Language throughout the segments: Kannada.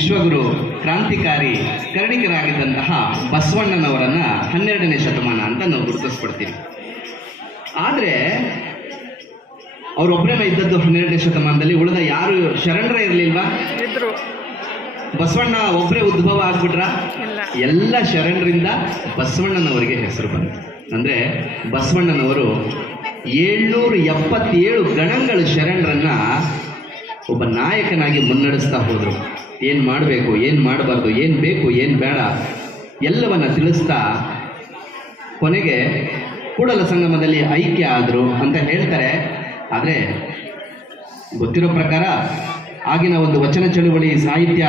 ವಿಶ್ವಗುರು ಕ್ರಾಂತಿಕಾರಿ ಕರ್ಣಿಕರಾಗಿದ್ದಂತಹ ಬಸವಣ್ಣನವರನ್ನ 12ನೇ ಶತಮಾನ ಅಂತ ನಾವು ಗುರುತಿಸ್ಕೊಡ್ತೀವಿ. ಆದರೆ ಅವರೊಬ್ಬರೇನ ಇದ್ದದ್ದು 12ನೇ ಶತಮಾನದಲ್ಲಿ, ಉಳಿದ ಯಾರು ಶರಣರೇ ಇರಲಿಲ್ವಾ? ಬಸವಣ್ಣ ಒಬ್ಬರೇ ಉದ್ಭವ ಆಗ್ಬಿಟ್ರ? ಎಲ್ಲ ಶರಣರಿಂದ ಬಸವಣ್ಣನವರಿಗೆ ಹೆಸರು ಬಂತು. ಅಂದ್ರೆ ಬಸವಣ್ಣನವರು 777 ಗಣಗಳು ಶರಣರನ್ನ ಒಬ್ಬ ನಾಯಕನಾಗಿ ಮುನ್ನಡೆಸ್ತಾ ಹೋದ್ರು. ಏನ್ ಮಾಡಬೇಕು, ಏನ್ ಮಾಡಬಾರ್ದು, ಏನ್ ಬೇಕು, ಏನ್ ಬೇಡ ಎಲ್ಲವನ್ನ ತಿಳಿಸ್ತಾ ಕೊನೆಗೆ ಕೂಡಲ ಸಂಗಮದಲ್ಲಿ ಐಕ್ಯ ಆದ್ರು ಅಂತ ಹೇಳ್ತಾರೆ. ಆದರೆ ಗೊತ್ತಿರೋ ಪ್ರಕಾರ ಆಗಿನ ಒಂದು ವಚನ ಚಳುವಳಿ ಸಾಹಿತ್ಯ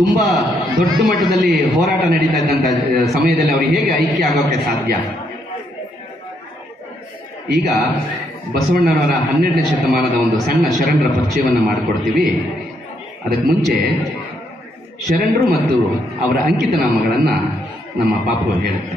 ತುಂಬ ದೊಡ್ಡ ಮಟ್ಟದಲ್ಲಿ ಹೋರಾಟ ನಡೀತಾ ಇದ್ದಂಥ ಸಮಯದಲ್ಲಿ ಅವ್ರಿಗೆ ಹೇಗೆ ಐಕ್ಯ ಆಗೋಕ್ಕೆ ಸಾಧ್ಯ? ಈಗ ಬಸವಣ್ಣನವರ 12ನೇ ಶತಮಾನದ ಒಂದು ಸಣ್ಣ ಶರಣರ ಪರಿಚಯವನ್ನು ಮಾಡಿಕೊಡ್ತೀವಿ. ಅದಕ್ಕೆ ಮುಂಚೆ ಶರಣರು ಮತ್ತು ಅವರ ಅಂಕಿತ ನಾಮಗಳನ್ನು ನಮ್ಮ ಪಾಪು ಹೇಳುತ್ತೆ.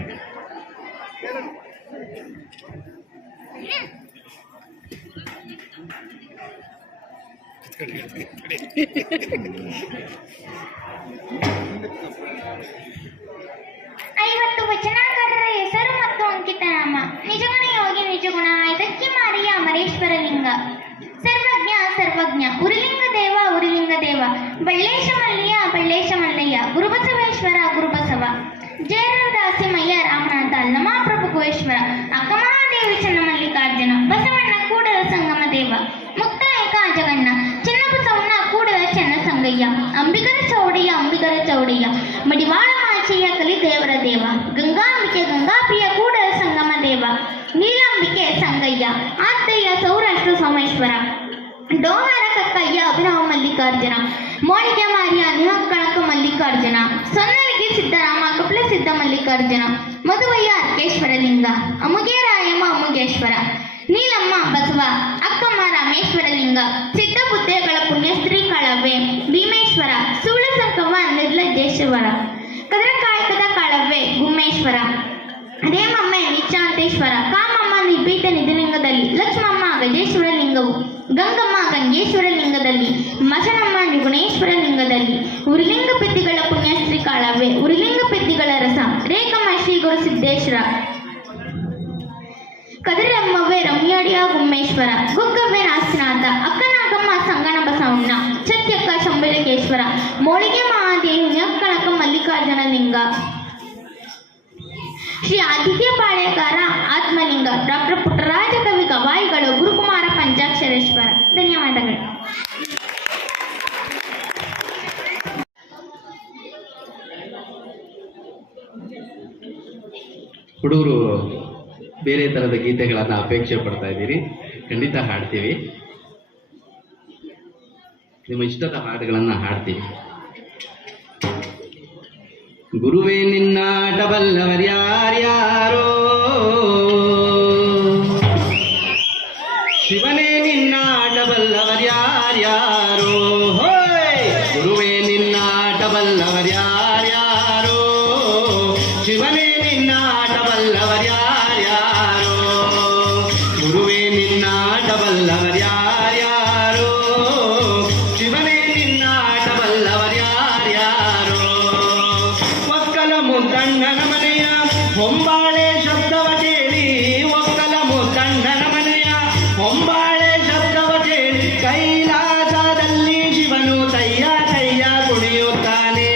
ಐವತ್ತು ವಚನಕಾರರ ಹೆಸರು ಮತ್ತು ಅಂಕಿತ ನಾಮ. ನಿಜಗುಣ ಯೋಗಿ ನಿಜಗುಣ, ಇದಕ್ಕೆ ಮಾರಿಯ ಅಮರೇಶ್ವರ ಲಿಂಗ, ಸರ್ವಜ್ಞ ಸರ್ವಜ್ಞ, ಉರುಲಿಂಗ ದೇವ ಉರುಲಿಂಗ ದೇವ, ಬಳ್ಳೇಶ ಮಲ್ಲಯ್ಯ ಬಳ್ಳೇಶ ಮಲ್ಲಯ್ಯ, ಗುರುಬಸವೇಶ್ವರ ಗುರುಬಸವ, ಜಯರಾದಾಸಿಮಯ್ಯ ರಾಮನಾಥ, ನಮಾಪ್ರಭು ಗೋವೇಶ್ವರ, ಅಕ್ಕಮಹಾದೇವಿ ಚನ್ನಮಲ್ಲಿಕಾರ್ಜುನ, ಬಸವಣ್ಣ ಕೂಡಲ ಸಂಗಮ ದೇವ, ಮುಕ್ತಾಯಕ ಜಗನ್ನ, ಚಿನ್ನಬಸವಣ್ಣ ಕೂಡಲ ಚೆನ್ನ ಸಂಗಯ್ಯ, ಅಂಬಿಗರ ಚೌಡಯ್ಯ ಅಂಬಿಗರ ಚೌಡಯ್ಯ, ಮಡಿವಾಳ ಮಾಚಯ್ಯ ಕಲಿದೇವರ ದೇವ, ಗಂಗಾಂಬಿಕೆ ಗಂಗಾಪ್ರಿಯ ಕೂಡಲ ಸಂಗಮ ದೇವ, ನೀಲಾಂಬಿಕೆ ಸಂಗಯ್ಯ, ಆತ್ತಯ್ಯ ಸೌರಾಷ್ಟ್ರ ಸೋಮೇಶ್ವರ, ಡೋಹಾರ ಕಕ್ಕಯ್ಯ ಅಭಿನವ ಮಲ್ಲಿಕಾರ್ಜುನ, ಮೋಳಿಗೆ ಮಾರಿಯ ನಿಹಕ್ಕಳಕ ಮಲ್ಲಿಕಾರ್ಜುನ, ಸೊನ್ನಲಿಗೆ ಸಿದ್ದರಾಮ ಕಪಿಲ ಸಿದ್ಧ ಮಲ್ಲಿಕಾರ್ಜುನ, ಮಧುವಯ್ಯ ಅರ್ಕೇಶ್ವರ ಲಿಂಗ, ಅಮುಗೆ ರಾಯಮ್ಮ ಅಮುಗೇಶ್ವರ, ನೀಲಮ್ಮ ಬಸವ, ಅಕ್ಕಮ್ಮ ರಾಮೇಶ್ವರ ಲಿಂಗ, ಸಿದ್ಧಬುದ್ಧೆಗಳ ಪುಣ್ಯಸ್ತ್ರೀ ಕಳವೆ ಭೀಮೇಶ್ವರ, ಸೂಳ ಸಂಕವ ನಿರ್ಲಜೇಶ್ವರ, ಕದರಕಾಯಕದ ಕಾಳವ್ವೆ ಗುಮ್ಮೇಶ್ವರ, ರೇಮಮ್ಮ ನಿಚಾಂತೇಶ್ವರ, ಕಾಮಮ್ಮ ನಿರ್ಭೀತ ನಿಧಿಲಿಂಗದಲ್ಲಿ, ಲಕ್ಷ್ಮಮ್ಮ ಗಜೇಶ್ವರ ಲಿಂಗವು, ಗಂಗಮ್ಮ ಗಂಗೇಶ್ವರ ಲಿಂಗದಲ್ಲಿ, ಮಸನಮ್ಮ ನಿಗುಣೇಶ್ವರ ಲಿಂಗದಲ್ಲಿ, ಉರುಲಿಂಗ ಪೆದ್ದಿಗಳ ಪುಣ್ಯಶ್ರೀ ಕಾಳವ್ವೆ ಉರುಲಿಂಗ ಪೆದ್ದಿಗಳ ರಸ, ರೇಖಮ್ಮ ಶ್ರೀ ಗುರು ಸಿದ್ದೇಶ್ವರ, ಕದಿರಮ್ಮವ್ವೆ ರಮ್ಯಾಡಿಯ ಗುಮ್ಮೇಶ್ವರ, ಗುಗ್ಗವ್ವೆ ನಾಸ್ತಿನಾಥ, ಅಕ್ಕನಾಗಮ್ಮ ಸಂಗಣ ಬಸವಣ್ಣ, ಸತ್ಯಕ್ಕ ಶಂಭಲಿಕೇಶ್ವರ, ಮೋಳಿಗೆ ಮಹಾದೇವಿ ನ್ಯಕ್ಕಳಕ ಮಲ್ಲಿಕಾರ್ಜುನ ಲಿಂಗ, ಶ್ರೀ ಆದಿತ್ಯ ಪಾಳೆಗಾರ ಆತ್ಮಲಿಂಗ, ಡಾಕ್ಟರ್ ಪುಟ್ಟರಾಜ ಕವಿ ಗವಾಯಿಗಳು, ಗುರುಕುಮಾರ ಪಂಚಾಕ್ಷರೇಶ್ವರ. ಧನ್ಯವಾದಗಳು. ಹುಡುಗರು ಬೇರೆ ಥರದ ಗೀತೆಗಳನ್ನು ಅಪೇಕ್ಷೆ ಪಡ್ತಾ ಇದ್ದೀರಿ, ಖಂಡಿತ ಹಾಡ್ತೀವಿ. ನಿಮ್ಮ ಇಷ್ಟದ ಹಾಡುಗಳನ್ನು ಹಾಡ್ತೀವಿ. ಗುರುವೇ ನಿನ್ನಾಟ ಬಲ್ಲವರ್ಯಾರ್ಯಾರೋ, ಶಿವನೇ ನಿನ್ನಾಟ ಬಲ್ಲವರ್ಯಾರ್ಯಾರೋ, ಗುರುವೇ ನಿನ್ನಾಟ ಬಲ್ಲವರ್ಯಾರ್ಯಾರೋ, ಶಿವನೇ ನಿನ್ನಾಟ ಬಲ್ಲವರ್ಯಾರ್ಯಾರೋ, ಗುರುವೇ ನಿನ್ನಾಟ ಬಲ್ಲವರ್ಯಾರ್ಯಾರೋ, ಶಿವನೇ ನಿನ್ನಾಟ ಬಲ್ಲವರ್ಯಾರ್ಯಾರೋ, ಒಕ್ಕಲ ಮುದ್ದಣ್ಣನ ಮನೆಯ ಹೊಂಬಾಳೆ ಶಬ್ದವ ಕೇಳಿ, ಒಕ್ಕಲ ಮುದ್ದಣ್ಣನ ಮನೆಯ ಹೊಂಬಾಳೆ ಶಬ್ದವ ಕೇಳಿ, ಕೈಲಾಸದಲ್ಲಿ ಶಿವನು ತಯ್ಯ ತಯ್ಯ ಕುಣಿಯುತ್ತಾನೆ.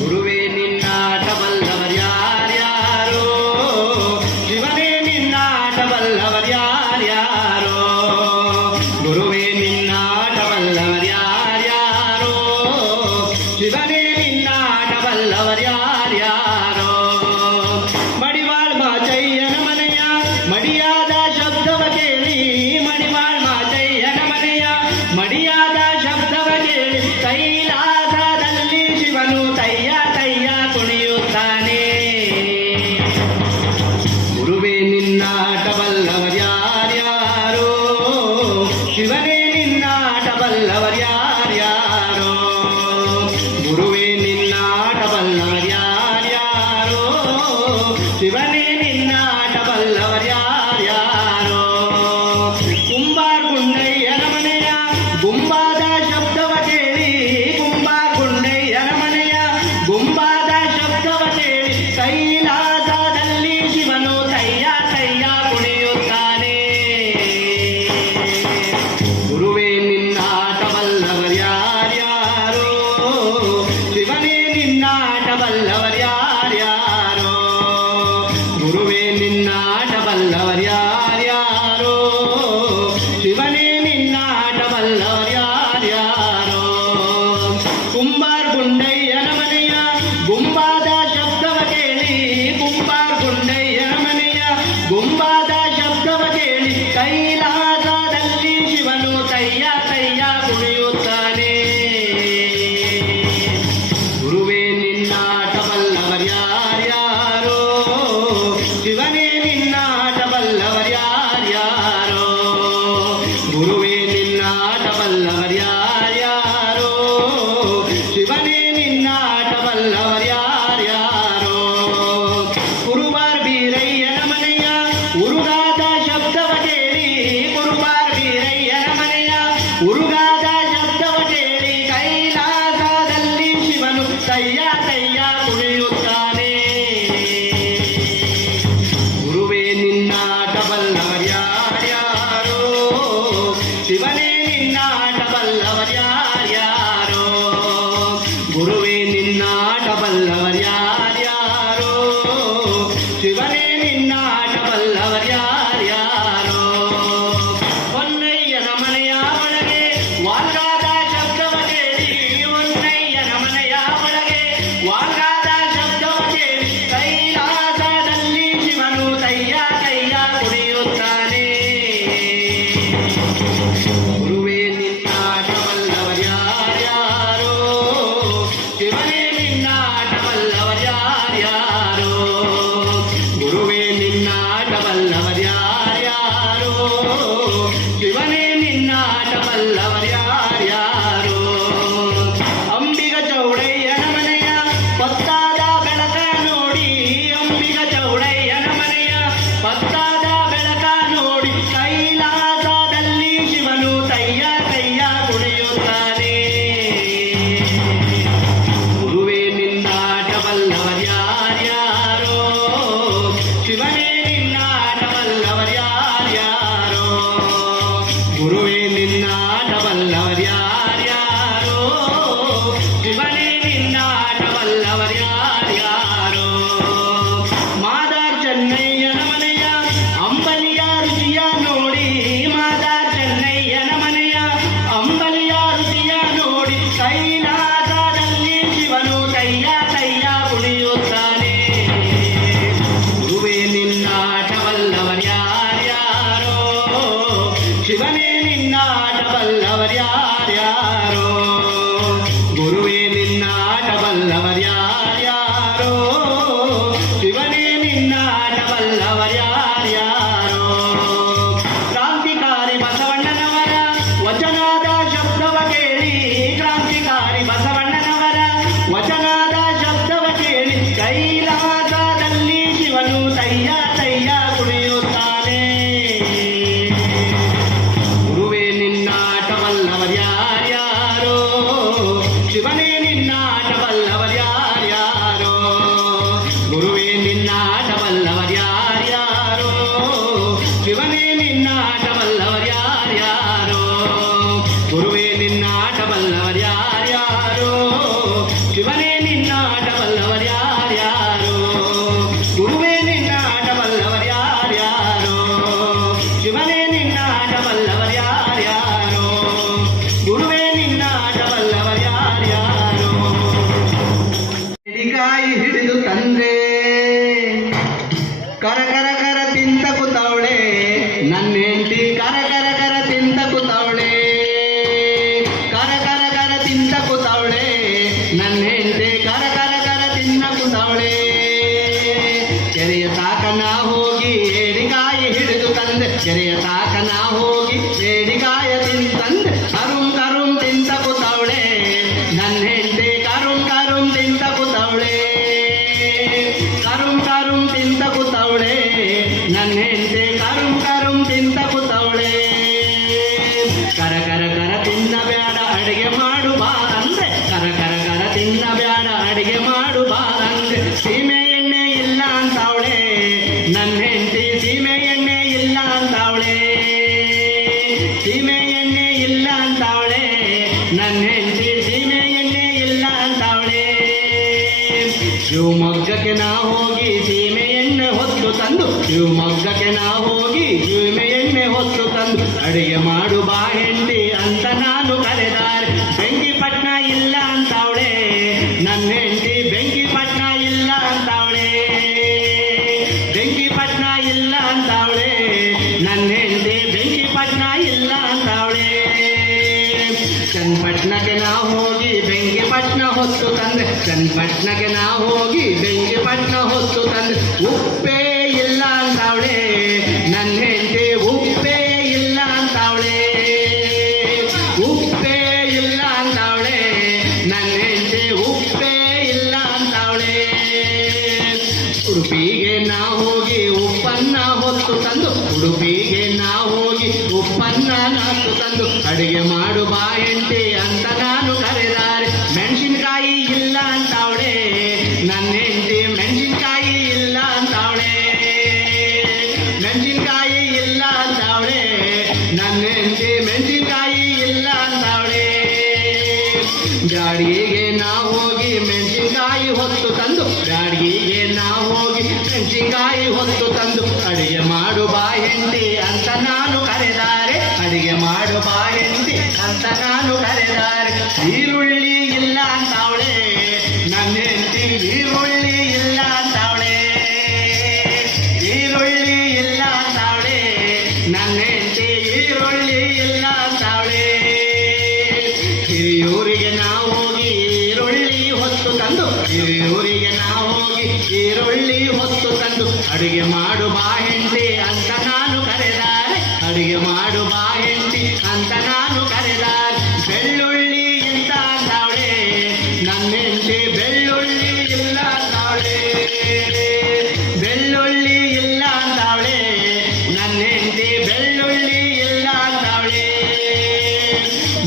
ಗುರುವೇ ನಿನ್ನಾಟ ಬಲ್ಲವರ್ಯಾರ್ಯಾರೋ, ಶಿವನೇ ನಿನ್ನಾಟ ಬಲ್ಲವರ್ಯಾರ್ಯಾರೋ, ಗುರುವೇ ನಿನ್ನಾಟ ಬಲ್ಲವರ್ಯಾರ್ಯಾರೋ, ಶಿವನೇ ನಿನ್ನಾಟ ಬಲ್ಲವರ್ಯಾರ್ಯಾರೋ, ಮಡಿವಾಳ್ ಮಾಚಯ್ಯನ ಮನೆಯ ಮಡಿಯಾದ ಶಬ್ದವ ಕೇಳಿ, ಮಡಿವಾಳ್ ಮಾಚಯ್ಯನ ಮನೆಯ ಮಡಿಯಾದ ಶಬ್ದವ ಕೇಳಿ, ಕೈಲಾಸದಲ್ಲಿ ಶಿವನು ತಯ್ಯ ತಯ್ಯ ಕುಣಿಯುತ್ತಾನೆ. ಗುರುವೇ ನಿನ್ನಾಟ ಬಲ್ಲವರ್ಯಾರ್ಯಾರೋ, ಶಿವನೇ ನಿನ್ನಾಟ ಬಲ್ಲವರ್ಯಾರ್ಯಾರೋ, ಗುರುವೇ ನಿನ್ನಾಟ ಬಲ್ಲವರ್ಯಾರ್ಯಾರೋ, ಶಿವನೇ ನಿನ್ನಾಟ ಬಲ್ಲವರ್ಯಾರ್ಯಾರೋ, ಕುಂಬಾರ್ ಗುಂಡಯ್ಯನ ಮನೆಯ ಗುಂಬಾದ ಶಬ್ದವ ಕೇಳಿ, ನಿನ್ನಾಟ ಬಲ್ಲವರ್ಯಾರ್ಯಾರೋ ಶಿವನೇ ನಿನ್ನಾಟ ಬಲ್ಲವರ್ಯಾರ್ಯಾರೋ ಕುರುಬಾರ್ ಬೀರಯ್ಯನ ಮನೆಯ ಉರುಗಾದ ಶಬ್ದವ ಕೇಳಿ ಕುರುಬಾರ್ ಬೀರಯ್ಯನ ಮನೆಯ ಉರುಗಾದ ಶಬ್ದವ ಕೇಳಿ ಕೈಲಾಸದಲ್ಲಿ ಶಿವನು ತಯ್ಯ ತಯ್ಯ ಕುಣಿಯುತ್ತಾನೆ ಗುರುವೇ ನಿನ್ನಾಟ ಬಲ್ಲವರ್ಯಾರ್ಯಾರೋ ಶಿವನೇ ನಿನ್ನಾಟ ಬಲ್ಲವರ್ಯಾರ್ಯಾರೋ ಗುರುವೇ ನಿನ್ನಾಟ ಬಲ್ಲವರ್ಯಾರ್ಯಾರೋ ಶಿವನೇ ನಿನ್ನಾಟ ಬಲ್ಲವರ್ಯಾರ್ಯಾರೋ ಹೊನ್ನಯ್ಯನ ಮನೆಯ ಒಳಗೆ ವಾಲ್ಗಾದ ಶಬ್ದವ ಕೇಳಿ ಹೊನ್ನಯ್ಯನ ಮನೆಯ ಒಳಗೆ ವಾಲ್ಗಾದ ಶಬ್ದವ ಕೇಳಿ ಕೈಲಾಸದಲ್ಲಿ ಶಿವನು ತಯ್ಯ ತಯ್ಯ ಕುಣಿಯುತ್ತಾನೆ ಗುರುವೇ ನಿನ್ನಾಟ ಬಲ್ಲವರ್ಯಾರ್ಯಾರೋ ಶಿವನೇ ನಿನ್ನಾಟ ಬಲ್ಲವರ್ಯಾರ್ಯಾರೋ ಗುರುವೇ ನಿನ್ನಾಟ ಬಲ್ಲವರ್ಯಾರ್ಯಾರೋ ಶಿವನೇ ನಿನ್ನಾಟ ಬಲ್ಲವರ್ಯಾರ್ಯಾರೋ ಅಂಬಿಗ ಚೌಡಯ್ಯನ ಮನೆಯ ಪತ್ತಾದ ಬೆಳಕ ನೋಡಿ ಅಂಬಿಗ ಚೌಡಯ್ಯನ ಮನೆಯ ಪತ್ತಾದ ಬೆಳಕ ನೋಡಿ ಕೈಲಾಸದಲ್ಲಿ ಶಿವನು ತಯ್ಯ ತಯ್ಯ ಕುಣಿಯುತ್ತಾನೆ ಗುರುವೇ ನಿನ್ನಾಟ ಬಲ್ಲವರ್ಯಾರ್ಯಾರೋ ಶಿವನೇ ನಿನ್ನಾಟ ಬಲ್ಲವರ್ಯಾರ್ಯಾರೋ ಗುರುವೇ ನಿನ್ನಾಟ ಬಲ್ಲವರ್ಯಾರ್ಯಾರೋ ಶಿವನೇ ನಿನ್ನಾಟ ಬಲ್ಲವರ್ಯಾರ್ಯಾರೋ ಮಾದಾರ್ ಚೆನ್ನಯ್ಯನ ಮನೆಯ ಅಂಬಲಿಯ ರುಚಿಯ ನೋಡಿ ಮಾದಾರ್ ಚೆನ್ನಯ್ಯನ ಮನೆಯ ಅಂಬಲಿಯ ರುಚಿಯ ನೋಡಿ ಕೈಲಾಸದಲ್ಲಿ ಶಿವನು ತಯ್ಯ ತಯ್ಯ ಕುಣಿಯುತ್ತಾನೆ ಗುರುವೇ ನಿನ್ನಾಟ ಬಲ್ಲವರ್ಯಾರ್ಯಾರೋ ಶಿವನೇ ನಿನ್ನಾಟ ಬಲ್ಲವರ್ಯಾರ್ಯಾರೋ ಗುರುವೇ ನಿನ್ನಾಟ ಬಲ್ಲವರ್ಯಾರ್ಯಾರೋ ಶಿವನೇ ನಿನ್ನಾಟ ಬಲ್ಲವರ್ಯಾರ್ಯಾರೋ ಕ್ರಾಂತಿಕಾರಿ ಬಸವಣ್ಣನವರ ವಚನದ ಶಬ್ದವ ಕೇಳಿ ಕ್ರಾಂತಿಕಾರಿ ಬಸವಣ್ಣನವರ ವಚನದ ಶಬ್ದವ ಕೇಳಿ ಕೈಲಾಸದಲ್ಲಿ ಶಿವನು ತಯ್ಯ ತಯ್ಯ ಕುಣಿಯುತ್ತಾನೆ ಗುರುವೇ ನಿನ್ನಾಟ ಬಲ್ಲವರ್ಯಾರ್ಯಾರೋ ಶಿವನೇ ನಿನ್ನಾಟ ಬಲ್ಲವರ್ಯಾರ್ಯಾರೋ ಗುರುವೇ ನಿನ್ನಾಟ ಬಲ್ಲವರ್ಯಾರ್ಯಾರೋ ಶಿವನೇ ನಿನ್ನಾಟ ಬಲ್ಲವರ್ಯಾರ್ಯಾರೋ ಗುರುವೇ ನಿನ್ನಾಟ ಬಲ್ಲವರ್ಯಾರ್ಯಾರೋ ಶಿವನೇ ನಿನ್ನಾಟ ಬಲ್ಲವರ್ಯಾರ್ಯಾರೋ ಗುರುವೇ ನಿನ್ನಾಟ ಬಲ್ಲವರ್ಯಾರ್ಯಾರೋ ಶಿವನೇ ನಿನ್ನಾಟ ಬಲ್ಲವರ್ಯಾರ್ಯಾರೋ ಗುರುವೇ ನಿನ್ನಾಟ ಬಲ್ಲವರ್ಯಾರ್ಯಾರೋ ಹಿಡಿಕಾಯಿ ಹಿಡಿದು ತಂದ್ರೆ ಕರ ಕರ ಕರ ತಿಂತ ಕೂತವಳೆ ನನ್ನ ಹೆಂಡತಿ ಕರ ಕರ ಕರ ತಿಂತ ಕೂತವಳೆ ಕರ ಕರ ಕರ ತಿಂತ ಕೂತವಳೆ ನನ್ನ ಹೆಂಡತಿ ಕರ ಕರ ಕರ ತಿನ್ನ ಕೂತವಳೆ ಕೆರೆಯ ತಾಕನ ಹೋಗಿ ಏಡಿಕಾಯಿ ಹಿಡಿದು ತಂದೆ ಕೆರೆಯ ತಾಕನ ಹೋಗಿ ಏಡಿಕಾಯ ತಿಂತಂದೆ ಕರುಂ ಕರುಂ ತಿಂತ ಕೂತವಳೆ ನನ್ನ ಹೆಂಡತಿ ಕರುಂ ಕರುಂ ತಿಂತ ಕೂತವಳೆ ಕರುಂ ಕರುಂ ತಿಂತ ಕೂತವಳೆ ನನ್ನ ಹೆಂಡತಿ ಕರುಂ ಕರುಂ ತಿಂತ ಕೂತವಳೆ ಕರ ಕರ ಕರ ತಿನ್ನ ಬ್ಯಾಡ ಅಡಿಗೆ ಮಾಡು ಬಾ ಅಂದ್ರೆ ಕರ ಕರ ಕರ ತಿನ್ನ ಬ್ಯಾಡ ಅಡಿಗೆ ಮಾಡು ಬಾ ಅಂದ್ರೆ ಸೀಮೆ ಎಣ್ಣೆ ಇಲ್ಲ ಅಂತವಳೆ ನನ್ನ ಹೆಂಡತಿ ಸೀಮೆ ಎಣ್ಣೆ ಇಲ್ಲ ಅಂತವಳೆ ಸೀಮೆ ಎಣ್ಣೆ ಇಲ್ಲ ಅಂತವಳೆ ನನ್ನ ಹೆಂಡತಿ ಸೀಮೆ ಎಣ್ಣೆ ಇಲ್ಲ ಅಂತವಳೆ ಶಿವಮೊಗ್ಗಕ್ಕೆ ನಾ ಹೋಗಿ ಸೀಮೆ ಎಣ್ಣೆ ಹೊತ್ತು ತಂದು ಶಿವಮೊಗ್ಗಕ್ಕೆ ನಾ ಹೋಗಿ ಸೀಮೆ ಎಣ್ಣೆ ಹೊತ್ತು ತಂದು ಅಡಿಗೆ ಮಾಡು ಬಾ ಹೆಂಡತಿ ಅಂತ ನಾನು ಕರೆದಾರೆ ಬೆಂಕಿ ಪಟ್ನ ಇಲ್ಲ ಅಂತವಳೆ ನನ್ನ ಹೆಂಡತಿ ಬೆಂಕಿ ಪಟ್ನ ಇಲ್ಲ ಅಂತವಳೆ ಬೆಂಕಿ ಪಟ್ನ ಇಲ್ಲ ಅಂತವಳೆ ನನ್ನ ಹೆಂಡತಿ ಬೆಂಕಿ ಪಟ್ನ ಇಲ್ಲ ಅಂತವಳೆ ಚನ್ನಪಟ್ಟಣಕ್ಕೆ ನಾ ಹೋಗಿ ಬೆಂಕಿ ಪಟ್ನ ಹೊತ್ತು ತಂದೆ ಚನ್ನಪಟ್ಟಣಕ್ಕೆ ನಾ ಹೋಗಿ ಬೆಂಕಿ ಪಟ್ನ ಹೊತ್ತು ತಂದೆ ಉಪ್ಪೇ ಇಲ್ಲ ಅಂತವಳೆ ನನ್ನ ಹೆಂಡತಿ ಉಪ್ಪೇ ಇಲ್ಲ ಅಂತವಳೆ ಹೊತ್ತು ತಂದು ಅಡಿಗೆ ಮಾಡು ಬಾ ಹೆಂಡತಿ ಅಂತ ನಾನು ಕರೆದಾರೆ. ಮೆಣಸಿನ್ಕಾಯಿ ಇಲ್ಲ ಅಂತಾವಳೆ ನನ್ನ ಹೆಂಡತಿ, ಮೆಣಸಿನ್ಕಾಯಿ ಇಲ್ಲ ಅಂತಾವಳೆ, ಮೆಣಸಿನ್ಕಾಯಿ ಇಲ್ಲ ಅಂತಾವಳೆ ನನ್ನ ಹೆಂಡತಿ, ಮೆಣಸಿನ್ಕಾಯಿ ಇಲ್ಲ ಅಂತಾವಳೆ. ಬ್ಯಾಡಿಗೆಗೆ ನಾವು ಹೋಗಿ ಮೆಣಸಿನ್ಕಾಯಿ ಹೊತ್ತು ತಂದು, ಬ್ಯಾಡಿಗೆಗೆ ನಾವು ಹೋಗಿ ಮೆಣಸಿನ್ಕಾಯಿ ಹೊತ್ತು ತಂದು ಅಡಿಗೆ ಮಾಡು ಬಾ ಹೆಂಡತಿ ಅಂತ ನಾನು ಕರೆದಾರೆ, ಅಡಿಗೆ ಮಾಡು ಬಾ ಹೆಂಡತಿ ಅಂತ ನಾನು ಕರೆದಾರೆ. ಈರುಳ್ಳಿ ಇಲ್ಲ ಅಂತಾವಳೆ ನನ್ನ ಹೆಂಡತಿ, ಈರುಳ್ಳಿ ಇಲ್ಲ ಅಂತಾವಳೆ, ಈರುಳ್ಳಿ ಇಲ್ಲ ಅಂತಾವಳೆ ನನ್ನ ಹೆಂಡತಿ, ಈರುಳ್ಳಿ ಇಲ್ಲ ಅಂತಾವಳೆ. ಹಿರಿಯೂರಿಗೆ ನಾವು ಹೋಗಿ ಈರುಳ್ಳಿ ಹೊತ್ತು ತಂದು, ಹಿರಿಯೂರಿಗೆ ನಾವು ಹೋಗಿ ಈರುಳ್ಳಿ ಹೊತ್ತು ತಂದು ಅಡಿಗೆ ಮಾಡು ಬಾ ಹೆಂಡತಿ ಅಂತ ನಾನು ಕರೆದಾರೆ, ಅಡಿಗೆ ಮಾಡು ಬಾ ಹೆಂಡತಿ ಅಂತ ನಾನು ಕರೆದಾರೆ. ಬೆಳ್ಳುಳ್ಳಿ ಇಲ್ಲ ಅಂತಾವಳೆ ನನ್ನ ಹೆಂಡತಿ, ಬೆಳ್ಳುಳ್ಳಿ ಇಲ್ಲ ಅಂತಾವಳೆ, ಬೆಳ್ಳುಳ್ಳಿ ಇಲ್ಲ ಅಂತಾವಳೆ ನನ್ನ ಹೆಂಡತಿ, ಬೆಳ್ಳುಳ್ಳಿ ಇಲ್ಲ ಅಂತಾವಳೆ.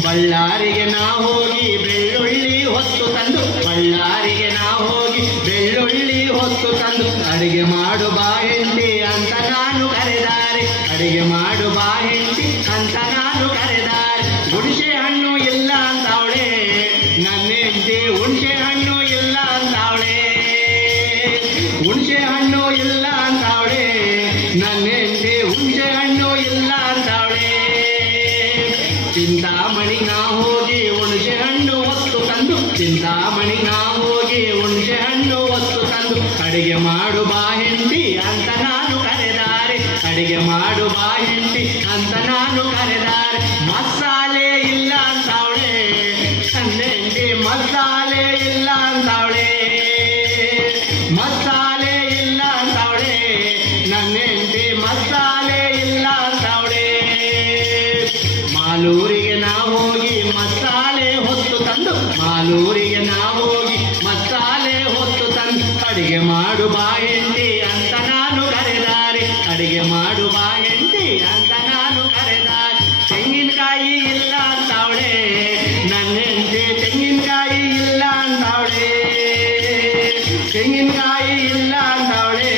ಬಳ್ಳಾರಿಗೆ ನಾವು ಹೋಗಿ ಬೆಳ್ಳುಳ್ಳಿ ಹೊತ್ತು ತಂದು, ಬಳ್ಳಾರಿಗೆ ನಾವು ಹೋಗಿ ಬೆಳ್ಳುಳ್ಳಿ ಹೊತ್ತು ತಂದು ಅಡಿಗೆ ಮಾಡು ಬಾ ಹೆಂಡತಿ ಅಂತ ನಾನು ಕರೆದಾರೆ, ಅಡಿಗೆ ಮಾಡು ಬಾ ಹೆಂಡತಿ ಅಂತ ನಾನು ಕರೆದಾರೆ. ಹುಣಸೆ ಹಣ್ಣು ಇಲ್ಲ ಅಂತಾವಳೆ ನನ್ನ ಹೆಂಡತಿ, ಹುಣಸೆ ಹಣ್ಣು ಇಲ್ಲ ಅಂತಾವಳೆ, ಹುಣಸೆ ಹಣ್ಣು ಇಲ್ಲ ಅಂತಾವಳೆ ನನ್ನ ಹೆಂಡತಿ, ಹುಣಸೆ ಹಣ್ಣು ಇಲ್ಲ ಅಂತಾವಳೆ. ಚಿಂತಾಮಣಿ ನಾವು ಹೋಗಿ ಹುಣಸೆ ಹಣ್ಣು ಹೊತ್ತು ತಂದು, ಚಿಂತಾಮಣಿ ನಾವು ಹೋಗಿ ಹುಣಸೆ ಹಣ್ಣು ಹೊತ್ತು ತಂದು ಅಡಿಗೆ ಮಾಡು ಬಾ ಹೆಂಡತಿ ಅಂತ ನಾನು ಕರೆದಾರೆ, ಅಡಿಗೆ ಮಾಡು ಬಾ ಹೆಂಡತಿ ಅಂತ ನಾನು ಕರೆದಾರೆ. ಮಸಾಲೆ ಇಲ್ಲ ಅಂತಾವಳೆ ನನ್ನ ಹೆಂಡತಿ, ಮಸಾಲೆ ಇಲ್ಲ ಅಂತಾವಳೆ, ಮಸಾಲೆ ಇಲ್ಲ ಅಂತಾವಳೆ ನನ್ನ ಹೆಂಡತಿ, ಮಸಾಲೆ ಇಲ್ಲ ಅಂತಾವಳೆ. ಮಾಲೂರಿಗೆ ನಾವು ಹೋಗಿ ಮಸಾಲೆ ಹೊತ್ತು ತಂದು, ಮಾಲೂರಿಗೆ ನಾವು ಹೋಗಿ ಮಸಾಲೆ ಹೊತ್ತು ತಂದು ಅಡಿಗೆ ಮಾಡು ಬಾ ಹೆಂಡತಿ ಅಂತ ನಾನು ಕರೆದಾರೆ, ಅಡಿಗೆ ಮಾಡು ಬಾ ಹೆಂಡತಿ ಅಂತ ನಾನು ಕರೆದಾರೆ. ತೆಂಗಿನಕಾಯಿ ಇಲ್ಲ ಅಂತಾವಳೆ ನನ್ನ ಹೆಂಡತಿ, ತೆಂಗಿನಕಾಯಿ ಇಲ್ಲ ಅಂತಾವಳೆ, ತೆಂಗಿನಕಾಯಿ ಇಲ್ಲ ಅಂತಾವಳೆ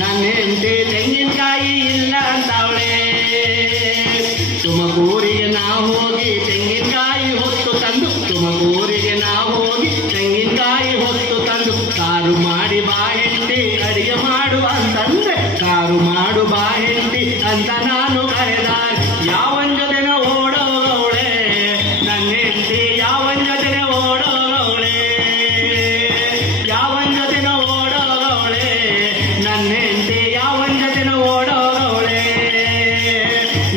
ನನ್ನ ಹೆಂಡತಿ, ತೆಂಗಿನಕಾಯಿ ಇಲ್ಲ ಅಂತಾವಳೆ. ತುಮಕೂರಿಗೆ ನಾವು ಹೋಗಿ ತೆಂಗಿನಕಾಯಿ ಹೊತ್ತು ತಂದು, ತುಮಕೂರಿಗೆ ನಾವು ಹೋಗಿ ತೆಂಗಿನಕಾಯಿ ಹೊತ್ತು ತಂದು ಸಾರು ಮಾಡಿ ಬಾ ಹೆಂಡತಿ ಅಡಿಗೆ ಮಾಡು ಅಂತಂದ್ರೆ, ಸಾರು ಮಾಡು ಬಾ ಹೆಂಡತಿ ಅಂತ ನಾನು ಕರೆದಾರೆ. ಯಾವನ್ ಜೊತೆನ ಓಡೋಗವಳೆ ನನ್ನ ಹೆಂಡತಿ, ಯಾವನ್ ಜೊತೆನ ಓಡೋಗವಳೆ, ಯಾವನ್ ಜೊತೆನ ಓಡೋಗವಳೆ ನನ್ನ ಹೆಂಡತಿ, ಯಾವನ್ ಜೊತೆನ ಓಡೋಗವಳೆ,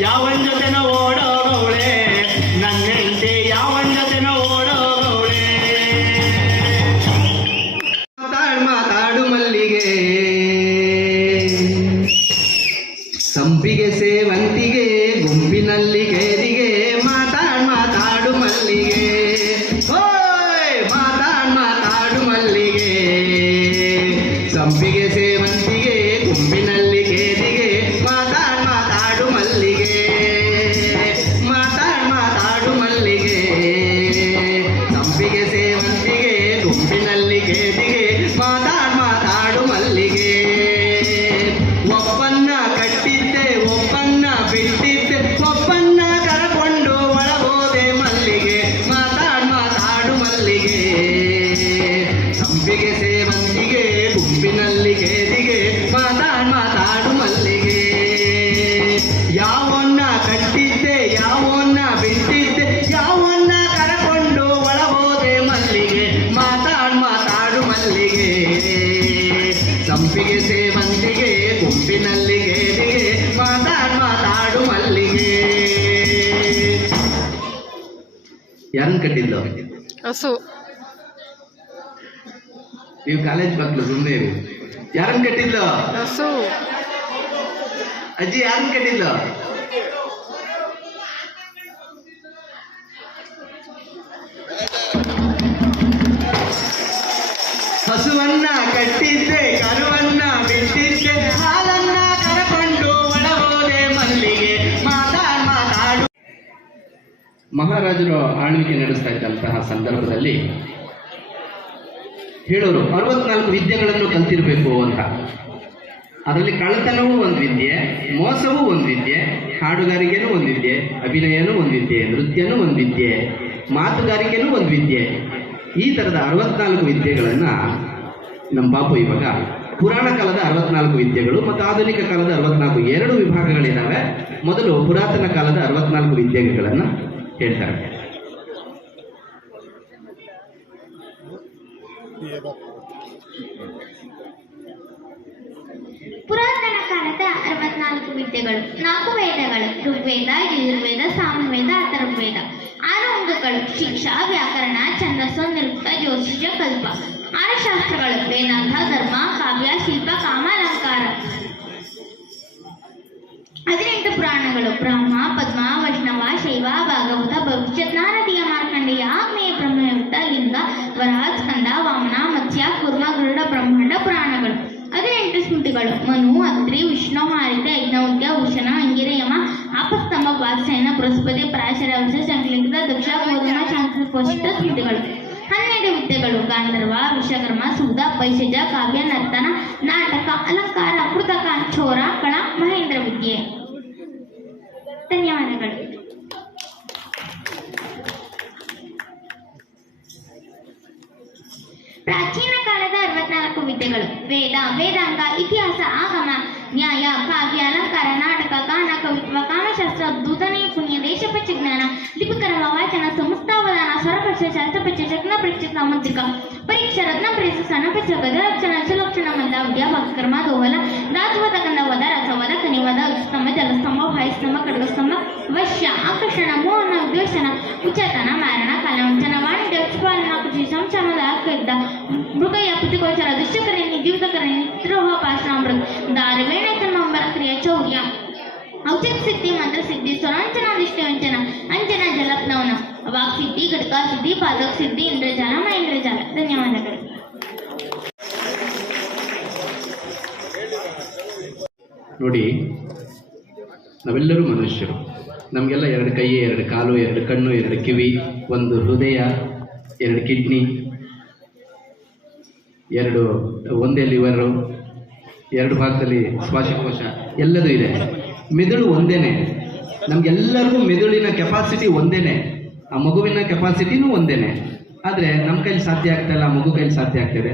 ಯಾವನ್ ಜೊತೆನ ಓಡೋಗವಳೆ ನನ್ನ ಹೆಂಡತಿ, ಯಾವನ್ ಜೊತೆನ ಓಡೋಗವಳೆ. ಮಾತಾಡು ಮಲ್ಲಿಗೆ, ಸಂಪಿಗೆ ಸೇವಂತಿಗೆ ಗುಂಪಿನಲ್ಲಿ ಕೇದಿಗೆ, ಮಾತಾಡು ಮಲ್ಲಿಗೆ, ಓಯ್ ಮಾತಾಡು ಮಲ್ಲಿಗೆ. ಸಂಪಿಗೆ ಸೇವಂತಿಗೆ ಗುಂಪಿನಲ್ಲಿ ಕೇದಿಗೆ, ಮಾತಾಡು ಮಲ್ಲಿಗೆ, ಮಾತಾಡು ಮಲ್ಲಿಗೆ. ಸಂಪಿಗೆ ಸೇವಂತಿಗೆ ಗುಂಪಿನಲ್ಲಿ ಕೇದಿಗೆ, ಮಾತಾಡು ಮಲ್ಲಿಗೆ. ಒಪ್ಪನ್ನ ಕಟ್ಟಿದ್ದೆ ಒಪ್ಪನ್ನ ಬಿಟ್ಟಿದ್ದೆ, ಒಪ್ಪನ್ನ ಕರಕೊಂಡು ಒಳಗೋದೆ ಮಲ್ಲಿಗೆ, ಮಾತಾಡು ಮಲ್ಲಿಗೆ. ಸಂಪಿಗೆ ಸೇವಂತಿಗೆ ಗುಂಪಿನಲ್ಲಿ ಕೇದಿಗೆ, ಮಾತಾಡು ಮಲ್ಲಿಗೆ. ಯಾವನ್ನ ಕಟ್ಟಿದ್ದೆ ಯಾವನ್ನ ಬಿಟ್ಟಿದ್ದೆ, ಯಾವನ್ನ ಕರಕೊಂಡು ಒಳಗೋದೆ ಮಲ್ಲಿಗೆ, ಮಾತಾಡು ಮಲ್ಲಿಗೆ. ಸಂಪಿಗೆ ಸೇವಂತಿಗೆ ಗುಂಪಿನಲ್ಲಿ ಕೇದಿಗೆ, ಮಾತಾಡು ಮಲ್ಲಿಗೆ. ಯಾರನ್ನ ಕಟ್ಟಿದ್ಲು? ಹಸು. ನೀವು ಕಾಲೇಜ್ ಮಕ್ಕಳು ಸುಮ್ಮನೆ ಇರಿ. ಯಾರನ್ನ ಕಟ್ಟಿದ್ಲು? ಹಸು. ಅಜ್ಜಿ ಯಾರನ್ನ ಕಟ್ಟಿದ್ಲು? ಹಸುವನ್ನ ಕಟ್ಟಿದ್ದೆ ಕರುವನ್ನ ಬಿಟ್ಟಿದ್ದೆ, ಹಾಲನ್ನ ಕರಕೊಂಡು ಒಳಗೋದೆ ಮಲ್ಲಿಗೆ, ಮಾತಾಡು ಮಹಾರಾಜರು ಆಳ್ವಿಕೆ ನಡೆಸ್ತಾ ಇದ್ದಂತಹ ಸಂದರ್ಭದಲ್ಲಿ ಹೇಳೋರು 64 ವಿದ್ಯೆಗಳನ್ನು ಕಲ್ತಿರಬೇಕು ಅಂತ. ಅದರಲ್ಲಿ ಕಳ್ಳತನವೂ ಒಂದು ವಿದ್ಯೆ, ಮೋಸವೂ ಒಂದು ವಿದ್ಯೆ, ಹಾಡುಗಾರಿಕೆನೂ ಒಂದು ವಿದ್ಯೆ, ಅಭಿನಯನೂ ಒಂದು ವಿದ್ಯೆ, ನೃತ್ಯನೂ ಒಂದು ವಿದ್ಯೆ, ಮಾತುಗಾರಿಕೆನೂ ಒಂದು ವಿದ್ಯೆ. ಈ ಥರದ 64 ವಿದ್ಯೆಗಳನ್ನು ನಮ್ಮ ಬಾಪು ಇವಾಗ ಪುರಾಣ ಕಾಲದ 64 ವಿದ್ಯೆಗಳು ಮತ್ತು ಆಧುನಿಕ ಕಾಲದ 64 ಎರಡು ವಿಭಾಗಗಳಿದ್ದಾವೆ. ಮೊದಲು ಪುರಾತನ ಕಾಲದ 64 ವಿದ್ಯೆಗಳನ್ನು ಹೇಳ್ತಾರೆ. ಪುರಾತನ ಕಾಲದ 64 ವಿದ್ಯೆಗಳು: 4 ವೇದಗಳು, ಋಗ್ವೇದ, ಯಜುರ್ವೇದ, ಸಾಮವೇದ, ಅಥರ್ವವೇದ. 6 ಅಂಗಗಳು: ಶಿಕ್ಷಾ, ವ್ಯಾಕರಣ, ಛಂದಸ್ಸು, ನೃತ್ಯ, ಜ್ಯೋತಿಷ್ಯ, ಕಲ್ಪ. 6 ಶಾಸ್ತ್ರಗಳು: ವೇದಾಂತ, ಧರ್ಮ, ಕಾವ್ಯ, ಶಿಲ್ಪ, ಕಾಮ, ಅಲಂಕಾರ. 18 ಪುರಾಣಗಳು: ಬ್ರಹ್ಮ, ಪದ್ಮ, ವೈಷ್ಣವ, ಶೈವ, ಭಾಗವತ, ಭವಿಷ್ಯತ್, ನಾರದೀಯ, ಮಾರ್ಕಂಡೇಯ, ಆಗ್ನೇಯ, ಬ್ರಹ್ಮಯುಕ್ತ, ಲಿಂಗ, ವರಾಹ, ಸ್ಕಂದ, ವಾಮನ, ಮತ್ಸ್ಯ, ಕೂರ್ಮ, ಗರುಡ, ಬ್ರಹ್ಮಾಂಡ ಪುರಾಣಗಳು. 18 ಸ್ಮೃತಿಗಳು: ಮನು, ಅತ್ರಿ, ವಿಷ್ಣು, ಹಾರಿತ, ಯಜ್ಞವಲ್ಕ್ಯ, ಉಷಣ, ಅಂಗಿರ, ಯಮ, ಆಪಸ್ತಂಭ, ವಾತ್ಸಾಯನ, ಬೃಹಸ್ಪತಿ, ಪರಾಶರ, ಸಂಕಲಿತ, ದಕ್ಷ, ಗೌತಮ, ಶಾಂತಿಪೋಷಿತ ಸ್ಮೃತಿಗಳು. 12 ವಿದ್ಯೆಗಳು: ಗಾಂಧರ್ವ, ವಿಶ್ವಕರ್ಮ, ಸೂದ, ಪೈಶಜ, ಕಾವ್ಯ, ನರ್ತನ, ನಾಟಕ, ಅಲಂಕಾರ, ಕೃತಕ, ಚೋರ, ಕಳ, ಮಹೇಂದ್ರ ವಿದ್ಯೆ. ಧನ್ಯವಾದಗಳು. ಪ್ರಾಚೀನ ಕಾಲದ 64 ವಿದ್ಯೆಗಳು: ವೇದ, ವೇದಾಂಗ, ಇತಿಹಾಸ, ಆಗಮ, ನ್ಯಾಯ, ಕಾವ್ಯ, ಅಲಂಕಾರ, ನಾಟಕ, ಗಾನ, ಕವಿತ್ವ, ಕಾಮಶಾಸ್ತ್ರ, ದೂತನೇ ಪುಣ್ಯ, ದೇಶಪರಿಜ್ಞಾನ, ಲಿಪಿಕರ್ಮ, ವಾಚನ, ಸಮಸ್ತಾವಧಾನ, ಸ್ವರಪರಿಚಯ, ಶಾಸ್ತ್ರಪರಿಚಯ, ಶಕ್ನಪರಿಚಯ, ಸಾಮುದ್ರಿಕ ಪರೀಕ್ಷಾ, ರತ್ನಪರೀಕ್ಷೆ, ಸಣ್ಣಪರಿಚಯ, ಗಜಲಕ್ಷಣ, ಸುಲಕ್ಷಣ, ಮಂದಾವಧ್ಯ, ವಾಕ್ಕರ್ಮ, ದೋಹಲ, ದಾಸವಧ, ಗಂಧವಧ, ರಸವಧ, ಕನಿವಧ, ಸ್ತಂಭ, ಜಲಸ್ತಂಭ, ವಾಯುಸ್ತಂಭ, ಖಡ್ಗಸ್ತಂಭ, ವಶ್ಯ, ಆಕರ್ಷಣ, ಮೋಹನ, ಉದ್ವೇಷಣ, ಉಚ್ಚತನ, ಮಾರಣ, ಕಾಲವಂಚನ, ವಾಣಿಜ್ಯ, ಕ್ಷಿಪಾಲನ, ಕೃಷಿ, ಸಂಶಮದ, ಅಕ್ಕದ್ದ, ಮೃಗಯ, ಪುತಿಗೋಚರ, ದುಷ್ಟಕರಣಿ, ಜೀವಿತಕರಣಿ, ದ್ರೋಹ, ಪಾಷಾಮೃತ, ದಾರವೇಣ, ಕರ್ಮಾಂಬರ, ಕ್ರಿಯಾ, ಚೌರ್ಯ, ಔಷಧ ಸಿದ್ಧಿ, ಮಂತ್ರ ಸಿದ್ಧಿ, ಸ್ವರಾಂಚನ, ದಿಷ್ಟವಂಚನ, ಅಂಜನ, ಜಲಪ್ನವನ, ವಾಕ್ ಸಿದ್ಧಿ, ಘಟಕ ಸಿದ್ಧಿ, ಪಾದಕ ಸಿದ್ಧಿ, ಇಂದ್ರಜಾಲ, ಮಹೇಂದ್ರಜಾಲ. ಧನ್ಯವಾದಗಳು. ನೋಡಿ, ನಾವೆಲ್ಲರೂ ಮನುಷ್ಯರು. ನಮಗೆಲ್ಲ 2 ಕೈ, 2 ಕಾಲು, 2 ಕಣ್ಣು, 2 ಕಿವಿ, 1 ಹೃದಯ, 2 ಕಿಡ್ನಿ, 1 ಲಿವರು, 2 ಭಾಗದಲ್ಲಿ ಶ್ವಾಸಕೋಶ, ಎಲ್ಲದೂ ಇದೆ. ಮೆದುಳು ಒಂದೇನೆ. ನಮಗೆಲ್ಲರಿಗೂ ಮೆದುಳಿನ ಕೆಪಾಸಿಟಿ ಒಂದೇನೆ, ಆ ಮಗುವಿನ ಕೆಪಾಸಿಟಿನೂ ಒಂದೇನೆ. ಆದರೆ ನಮ್ಮ ಕೈಲಿ ಸಾಧ್ಯ ಆಗ್ತಾಯಿಲ್ಲ, ಆ ಮಗು ಕೈಲಿ ಸಾಧ್ಯ ಆಗ್ತಿದೆ.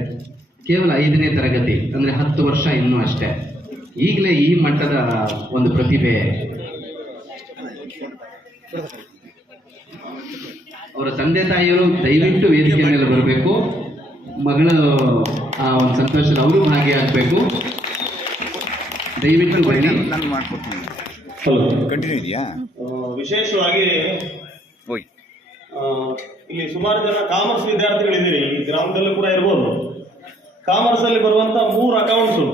ಕೇವಲ 5ನೇ ತರಗತಿ ಅಂದರೆ 10 ವರ್ಷ ಇನ್ನೂ ಅಷ್ಟೇ. ಈಗಲೇ ಈ ಮಟ್ಟದ ಒಂದು ಪ್ರತಿಭೆ. ಅವರ ತಂದೆ ತಾಯಿಯರು ದಯವಿಟ್ಟು ವೇದಿಕೆ ಮೇಲೆ ಬರಬೇಕು. ಮಗಳು ಆ ಒಂದು ಸಂತೋಷದ ಅವರು ಭಾಗಿಯಾಗಬೇಕು. ದಯವಿಟ್ಟು ಬನ್ನಿ. ಕಂಟಿನ್ಯೂ ಇದೆಯಾ? ವಿಶೇಷವಾಗಿ ಇಲ್ಲಿ ಸುಮಾರು ಜನ ಕಾಮರ್ಸ್ ವಿದ್ಯಾರ್ಥಿಗಳಿದ್ದೀರಿ. ಈ ಗ್ರಾಮದಲ್ಲೂ ಕೂಡ ಇರ್ಬೋದು. ಕಾಮರ್ಸ್ ಅಲ್ಲಿ ಬರುವಂತ 3 ಅಕೌಂಟ್ಸು,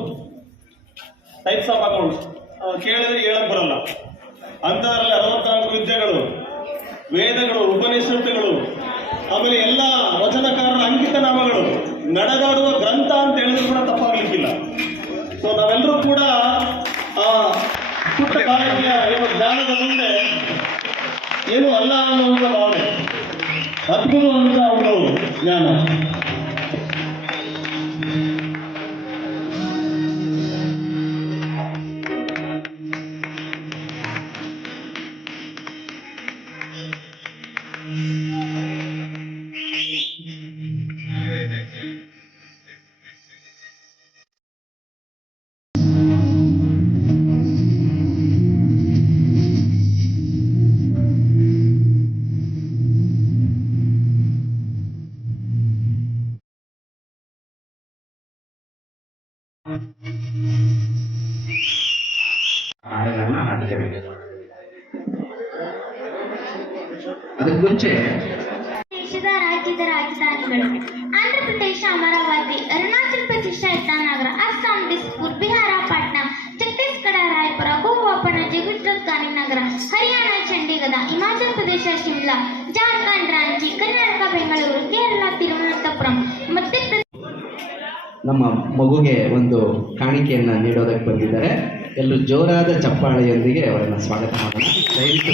ಟೈಪ್ಸ್ ಆಫ್ ಅಕೌಂಟ್ಸ್ ಕೇಳಿದ್ರೆ ಹೇಳಕ್ ಬರಲ್ಲ. ಅಂತದ್ರಲ್ಲಿ 64 ವಿದ್ಯೆಗಳು, ವೇದಗಳು, ಉಪನಿಷತ್ತುಗಳು, ಆಮೇಲೆ ಎಲ್ಲ ವಚನಕಾರರ ಅಂಕಿತ ನಾಮಗಳು, ನಡೆದಾಡುವ ಗ್ರಂಥ ಅಂತ ಹೇಳಿದ್ರು ಕೂಡ ತಪ್ಪಾಗ್ಲಿಕ್ಕಿಲ್ಲ. ಸೊ ನಾವೆಲ್ಲರೂ ಕೂಡ ಆ ಪುಟ್ಟ ಕಾಲಕ್ಕೆ ಏನು ಜ್ಞಾನದ ಮುಂದೆ ಏನು ಅಲ್ಲ ಅನ್ನುವಂಥ ಭಾವನೆ, ಅದ್ಭುತವಂತ ಅವರು ಜ್ಞಾನ. ಅದಕ್ಕೆ ಮುಂಚೆ ದೇಶದ ರಾಜ್ಯದ ರಾಜಧಾನಿಗಳು: ಆಂಧ್ರ ಪ್ರದೇಶ ಅಮರಾವತಿ, ಅರುಣಾಚಲ ಪ್ರದೇಶ ಇಟಾನಗರ, ಅಸ್ಸಾಂ ದಿಸ್ಪುರ್, ಬಿಹಾರ ಪಾಟ್ನಾ, ಛತ್ತೀಸ್ಗಢ ರಾಯಪುರ, ಗೋವಾ ಪಣಜಿ, ಗುಜರಾತ್ ಗಾಂಧಿನಗರ, ಹರಿಯಾಣ ಚಂಡೀಗಢ, ಹಿಮಾಚಲ ಪ್ರದೇಶ ಶಿಮ್ಲಾ, ಜಾರ್ಖಂಡ್ ರಾಂಚಿ, ಕರ್ನಾಟಕ ಬೆಂಗಳೂರು, ಕೇರಳ ತಿರುವನಂತಪುರಂ, ಮಧ್ಯಪ್ರದೇಶ. ನಮ್ಮ ಮಗುಗೆ ಒಂದು ಕಾಣಿಕೆಯನ್ನು ನೀಡೋದಕ್ಕೆ ಬಂದಿದ್ದಾರೆ. ಎಲ್ಲರೂ ಜೋರಾದ ಚಪ್ಪಾಳೆಯೊಂದಿಗೆ ಅವರನ್ನು ಸ್ವಾಗತ ಮಾಡೋಣ. ದಯವಿಟ್ಟು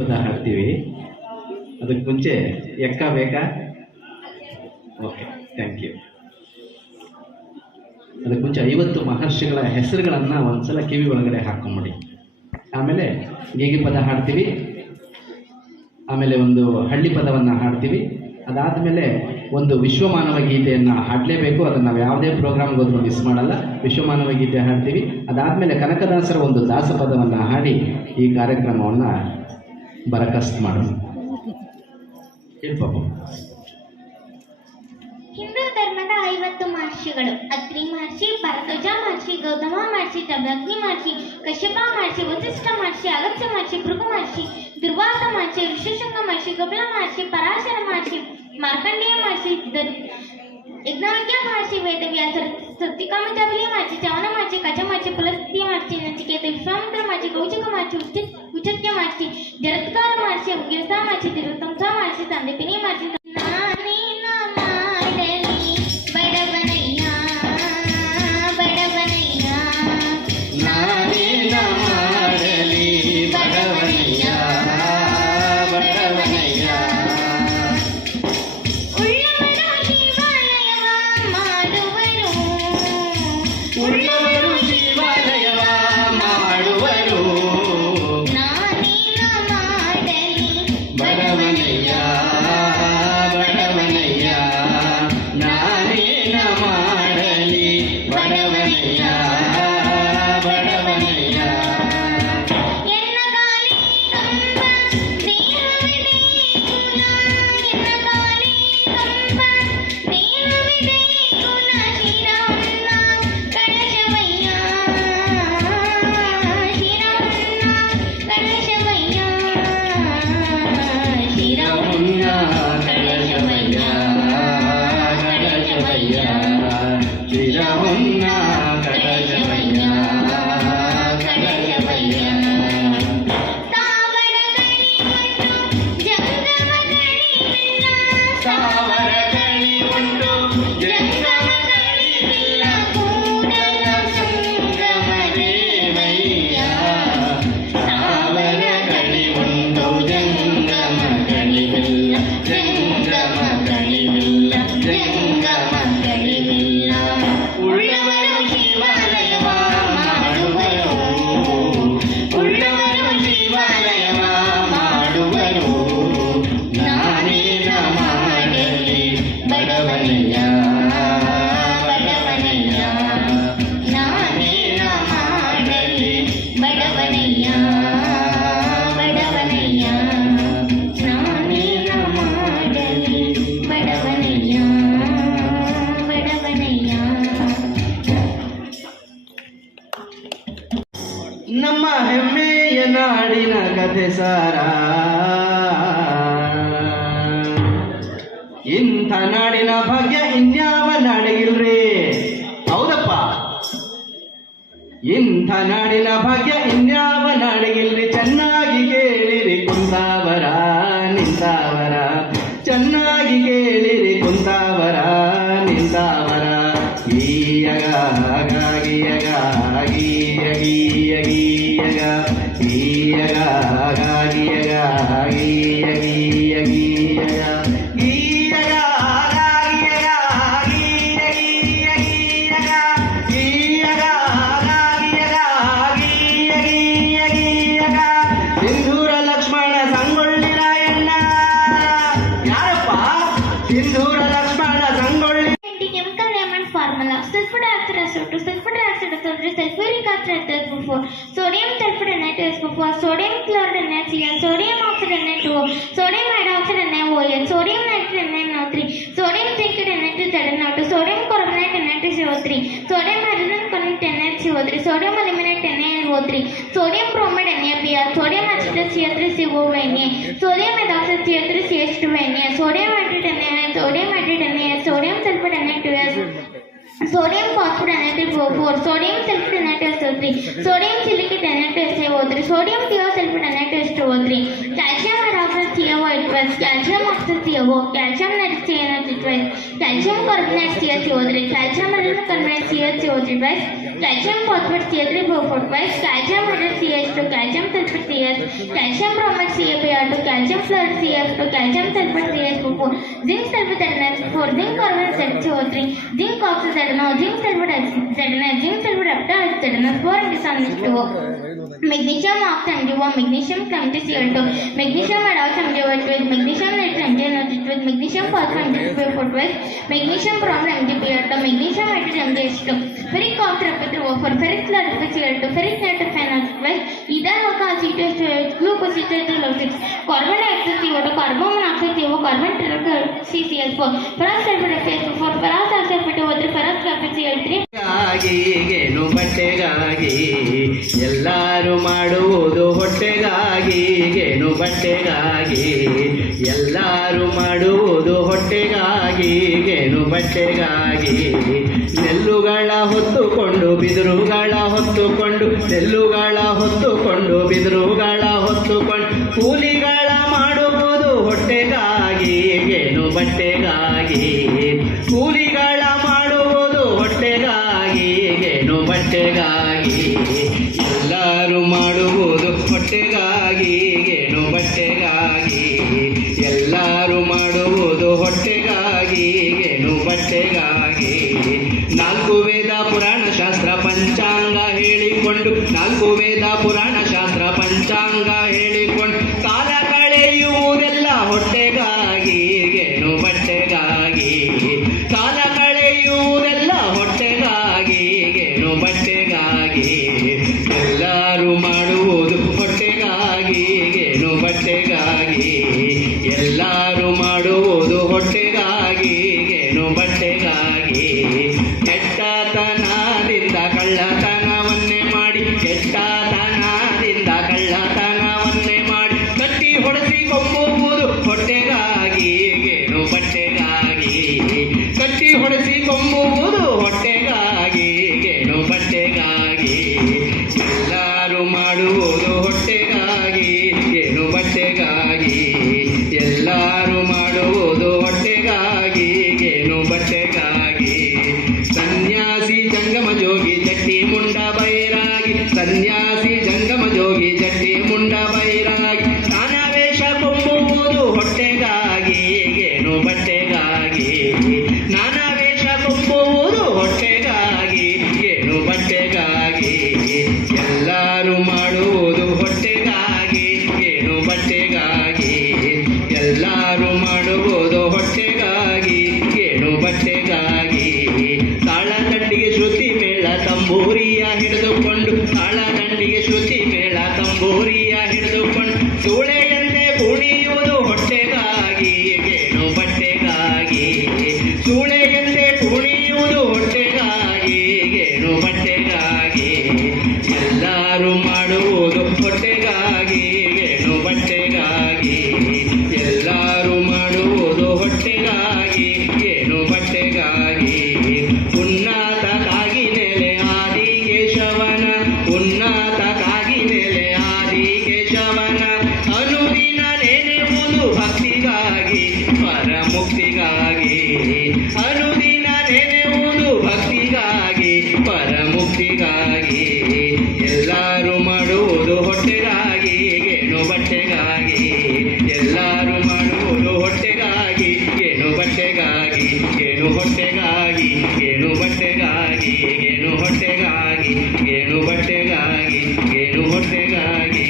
ಪದ ಹಾಡ್ತೀವಿ. ಅದಕ್ಕೆ ಮುಂಚೆ ಎಕ್ಕ ಬೇಕಾ? Okay, thank you. ಅದಕ್ಕೆ ಮುಂಚೆ 50 ಮಹರ್ಷಿಗಳ ಹೆಸರುಗಳನ್ನು ಒಂದ್ಸಲ ಕಿವಿ ಒಳಗಡೆ ಹಾಕೊಂಬಿಡಿ. ಆಮೇಲೆ ಗೀಗಿ ಪದ ಹಾಡ್ತೀವಿ, ಆಮೇಲೆ ಒಂದು ಹಳ್ಳಿ ಪದವನ್ನು ಹಾಡ್ತೀವಿ. ಅದಾದಮೇಲೆ ಒಂದು ವಿಶ್ವಮಾನವ ಗೀತೆಯನ್ನು ಹಾಡಲೇಬೇಕು. ಅದನ್ನು ನಾವು ಯಾವುದೇ ಪ್ರೋಗ್ರಾಮ್ಗೆ ಹೋದ್ರೂ ಮಿಸ್ ಮಾಡಲ್ಲ. ವಿಶ್ವಮಾನವ ಗೀತೆ ಹಾಡ್ತೀವಿ. ಅದಾದಮೇಲೆ ಕನಕದಾಸರ ಒಂದು ದಾಸಪದವನ್ನು ಹಾಡಿ ಈ ಕಾರ್ಯಕ್ರಮವನ್ನು ಬರಕಸ್ತ್ ಮಾಡೋಣ. ಹೇಳ್ಬಾಬು. ಹಿಂದೂ ಧರ್ಮದ 50 ಮಹರ್ಷಿಗಳು: ಅತ್ರಿ ಮಹರ್ಷಿ, ಭರದ್ವಾಜ ಮಹರ್ಷಿ, ಗೌತಮ ಮಹರ್ಷಿ, ಜಮದಗ್ನಿ ಮಹರ್ಷಿ, ಕಶ್ಯಪ ಮಹರ್ಷಿ, ವಸಿಷ್ಠ ಮಹರ್ಷಿ, ಅಗಸ್ತ್ಯ ಮಹರ್ಷಿ, ಭೃಗು ಮಹರ್ಷಿ, ದುರ್ವಾಸ ಮಹರ್ಷಿ, ಋಷಿಶೃಂಗ ಮಹರ್ಷಿ, ಕಪಿಲ ಮಹರ್ಷಿ, ಪರಾಶರ ಮಹರ್ಷಿ, ಮಾರ್ಕಂಡೇಯ ಮಹರ್ಷಿ, ಯಜ್ಞವಲ್ಕ್ಯ ಮಹರ್ಷಿ, ವೇದವ್ಯಾಸರು, ಸತ್ಯಕಾಮಚಾಬಲಿ ಮಹರ್ಷಿ, ಚವನ ಮಹರ್ಷಿ, ಕಚ ಮಹರ್ಷಿ, ಪುಲಸ್ತ್ಯ ಮಹರ್ಷಿ, ನಚಿಕೇತ, ವಿಶ್ವಾಮಿತ್ರ ಮಹರ್ಷಿ, ಕೌಶಿಕ ಮಹರ್ಷಿ, ಉಚತ್ಯ ಮಹರ್ಷಿ, ಜರತ್ಕಾರ ಮಹರ್ಷಿ, ಉಗ್ರಸ ಮಹರ್ಷಿ, ತಿರುತಂಸ ಮಹರ್ಷಿ, ಸಂದೀಪಿನಿ ಮಹರ್ಷಿ. ನಮ್ಮ ಹೆಮ್ಮೆಯ ನಾಡಿನ ಕಥೆ ಸಾರ, ಇಂಥ ನಾಡಿ ನಾಡಿನ ಭಾಗ್ಯ ಇನ್ಯಾವ ನಾಡಿಗಿಲ್ರಿ. ಹೌದಪ್ಪ, ಇಂಥ ನಾಡಿನ ಭಾಗ್ಯ ಇನ್ಯಾವ ನಾಡಿಗಿಲ್ರಿ. ಚೆನ್ನಾಗಿ ಕೇಳಿರಿ ಕುಂತಾವರ ನಿಂತಾವರ, ಚೆನ್ನಾಗಿ ಕೇಳಿರಿ ಕುಂತಾವರ ನಿಂತಾವರ. ಗೀಯಗ ಗೀಯಗ ಗೀಯ ಗೀಯ ಗೀಯಗ ಗೀಯಗ ಗೀಯಗ ಗೀಯ ಗೀಯ ಗೀಯಗ ಗೀಯಗ ಸಿಂಧೂರ ಲಕ್ಷ್ಮಣ ಸಂಗೊಳ್ಳಿ ರಾಯಣ್ಣ. ಯಾರಪ್ಪ Sindhura Lakshmana Sangolli? Chemical name and formula. Sulfur dioxide SO2, sulfur dioxide SO3, sulfuric acid SO4, sodium sulfate NaTO4, sodium chloride NaCl, sodium oxide Na2O, sodium hydroxide NaOH, sodium nitrate NaNO3, sodium zinc Na2ZnO2, sodium carbonate Na2CO3, sodium hydrogen carbonate NaCO3, sodium aluminate NaLO3, sodium bromide NaBr, sodium acetate Ca3CONa, sodium hydroxide Ca3CH2Na, sodium nitrate Na, sodium nitrate Na, sodium sulfate Na2S, sodium phosphate Na2O4, sodium sulfate Na2SO3, sodium silicate Na2SiO3, sodium thiosulfate Na2H2O3, calcium hydroxide CaO2, calcium oxide CaO, calcium nitrate CaNO2, calcium carbonate CaCO3, calcium hydrogen carbonate CaCO3 twice, calcium phosphate Ca3O4 twice, calcium hydroxide CH2, calcium sulfate CS, calcium bromide CaBr2, calcium fluoride CF2, calcium sulfate CH4, zinc sulfate NaCO4, zinc carbonate ZCO3, zinc oxide ZnO, zinc sulfate ZnO, zinc sulfate heptide ZnO, 4 H2O, magnesium oxide MgO, magnesium chemicals Cl2, magnesium hydroxide MgO2, magnesium nitrate MgNO2, magnesium phosphate MgO4 twice, magnesium bromide MgBr2, magnesium nitrate MgH2, ferric oxide FeO4, ferric chloride Cl2, ferric nitrate FeNO2 twice, ether acetate glucose acetate, carbon dioxide CO2, carbon monoxide CO, carbon tetrachloride CCl4, ferrous sulfate FeSO4, ferrous oxide FeO3, ferrous sulfate Cl3. ಗೇನು ಬಟ್ಟೆಗಾಗಿ ಎಲ್ಲರೂ ಮಾಡುವುದು ಹೊಟ್ಟೆಗಾಗಿ. ಗೇನು ಬಟ್ಟೆಗಾಗಿ ಎಲ್ಲರೂ ಮಾಡುವುದು ಹೊಟ್ಟೆಗಾಗಿ. ಗೇನು ಬಟ್ಟೆಗಾಗಿ ನೆಲ್ಲುಗಳ ಹೊತ್ತುಕೊಂಡು ಬಿದಿರುಗಳ ಹೊತ್ತುಕೊಂಡು, ನೆಲ್ಲುಗಳ ಹೊತ್ತುಕೊಂಡು ಬಿದಿರುಗಳ ಹೊತ್ತುಕೊಂಡು, ಕೂಲಿಗಳ ಮಾಡುವುದು ಹೊಟ್ಟೆಗಾಗಿ. ಗೇನು ಬಟ್ಟೆಗಾಗಿ ಕೂಲಿಗಳ ಮಾಡುವುದು ಹೊಟ್ಟೆಗಾಗಿ. ಗೇನು ಬಟ್ಟೆಗಾಗಿ ಎಲ್ಲರೂ ಮಾಡುವುದು ಹೊಟ್ಟೆಗಾಗಿ. ಗೇನು ಬಟ್ಟೆಗಾಗಿ ಎಲ್ಲರೂ ಮಾಡುವುದು ಹೊಟ್ಟೆಗಾಗಿ. ಗೇನು ಬಟ್ಟೆಗಾಗಿ ನಾಲ್ಕು ವೇದ ಪುರಾಣ ಶಾಸ್ತ್ರ ಪಂಚಾಂಗ ಹೇಳಿಕೊಂಡು, ನಾಲ್ಕು ವೇದ ಪುರಾಣ ಶಾಸ್ತ್ರ ಪಂಚಾಂಗ ಹೇಳಿಕೊಂಡು, ಕಾಲ ಕಳೆಯುವುದೆಲ್ಲ ಹೊಟ್ಟೆಗಾಗಿ. ಗೇನು ಬಟ್ಟೆಗಾಗಿ ಕಾಲ ಕಳೆಯುವುದೆಲ್ಲ ಹೊಟ್ಟೆಗಾಗಿ. ಗೇನು ಬಟ್ಟೆಗಾಗಿ ಎಲ್ಲರೂ ಮಾಡುವುದು ಹೊಟ್ಟೆಗಾಗಿ. ಗೇನು ಬಟ್ಟೆಗಾಗಿ ಎಲ್ಲರೂ ಮಾಡುವುದು ಹೊಟ್ಟೆಗಾಗಿ. ಗೇನು ಬಟ್ಟೆಗಾಗಿ ಕೆಟ್ಟತನದಿಂದ ಕಳ್ಳತನವನ್ನೇ ಮಾಡಿ, ಕೆಟ್ಟತನದಿಂದ ಕಳ್ಳತನವನ್ನೇ ಮಾಡಿ, ಕಟ್ಟಿ ಹೊಡೆಸಿ ಕೊಂಬುವುದು ಹೊಟ್ಟೆಗಾಗಿ. ಗೇನು ಬಟ್ಟೆಗಾಗಿ ಕಟ್ಟಿ ಹೊಡೆಸಿ ಕೊಂಬುವುದು ಹೊಟ್ಟೆಗಾಗಿ. ಗೇನು ಬಟ್ಟೆಗಾಗಿ ಎಲ್ಲರೂ ಮಾಡುವುದು ಹೊಟ್ಟೆಗಾಗಿ. ಗೇನು ಬಟ್ಟೆಗಾಗಿ ಎಲ್ಲರೂ ಮಾಡುವುದು ಹೊಟ್ಟೆಗಾಗಿ. ಗೇನು ಬಟ್ಟೆಗಾಗಿ ಸನ್ಯಾಸಿ ಜಂಗಮ ಜೋಗಿ ಜಟ್ಟಿ ಮುಂಡ ಬೈರಾಗಿ, ಸನ್ಯಾಸಿ ಜಂಗಮ ಜೋಗಿ ಜಟ್ಟಿ ಮುಂಡ ಬೈರಾಗಿ, ನಾನಾ ವೇಷ ಕೊಂಬುವುದು ಹೊಟ್ಟೆಗಾಗಿ. ಗೇನು ಬಟ್ಟೆಗಾಗಿ ನಾನಾ ವೇಷ ಕೊಂಬುವುದು ಹೊಟ್ಟೆಗಾಗಿ. ಗೇನು ಬಟ್ಟೆಗಾಗಿ ಎಲ್ಲರೂ ಮಾಡುವುದು ಹೊಟ್ಟೆಗಾಗಿ. ಗೇನು ಬಟ್ಟೆಗಾಗಿ ಎಲ್ಲರೂ ಮಾಡುವುದು ಹೊಟ್ಟೆಗಾಗಿ. ಗೇನು ಬಟ್ಟೆಗಾಗಿ ತಾಳದಂಡಿಗೆ ಶ್ರುತಿ ಮೇಳ ತಂಬೂರಿಯ ಹಿಡಿದುಕೊಂಡು, ತಾಳದಂಡಿಗೆ ಶ್ರುತಿ ಮೇಳ ತಂಬೂರಿಯ ಹಿಡಿದುಕೊಂಡು, ಸೂಳೆಯಂತೆ ಕುಣಿಯುವುದು ಹೊಟ್ಟೆಗಾಗಿ. ಗೇನು ಬಟ್ಟೆಗಾಗಿ ಸೂಳೆಯಂತೆ ಕುಣಿಯುವುದು ಹೊಟ್ಟೆಗಾಗಿ. ಗೇನು ಬಟ್ಟೆಗಾಗಿ ಎಲ್ಲರೂ ಮಾಡುವುದು ಹೊಟ್ಟೆಗಾಗಿ. ಗೇನು ಬಟ್ಟೆಗಾಗಿ ಎಲ್ಲರೂ ಮಾಡುವುದು ಹೊಟ್ಟೆಗಾಗಿ. ಗೇನು ಬಟ್ಟೆಗಾಗಿ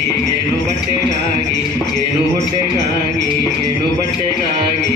ಏನು ಹೊಟ್ಟೆಗಾಗಿ ಏನು ಬಟ್ಟೆಗಾಗಿ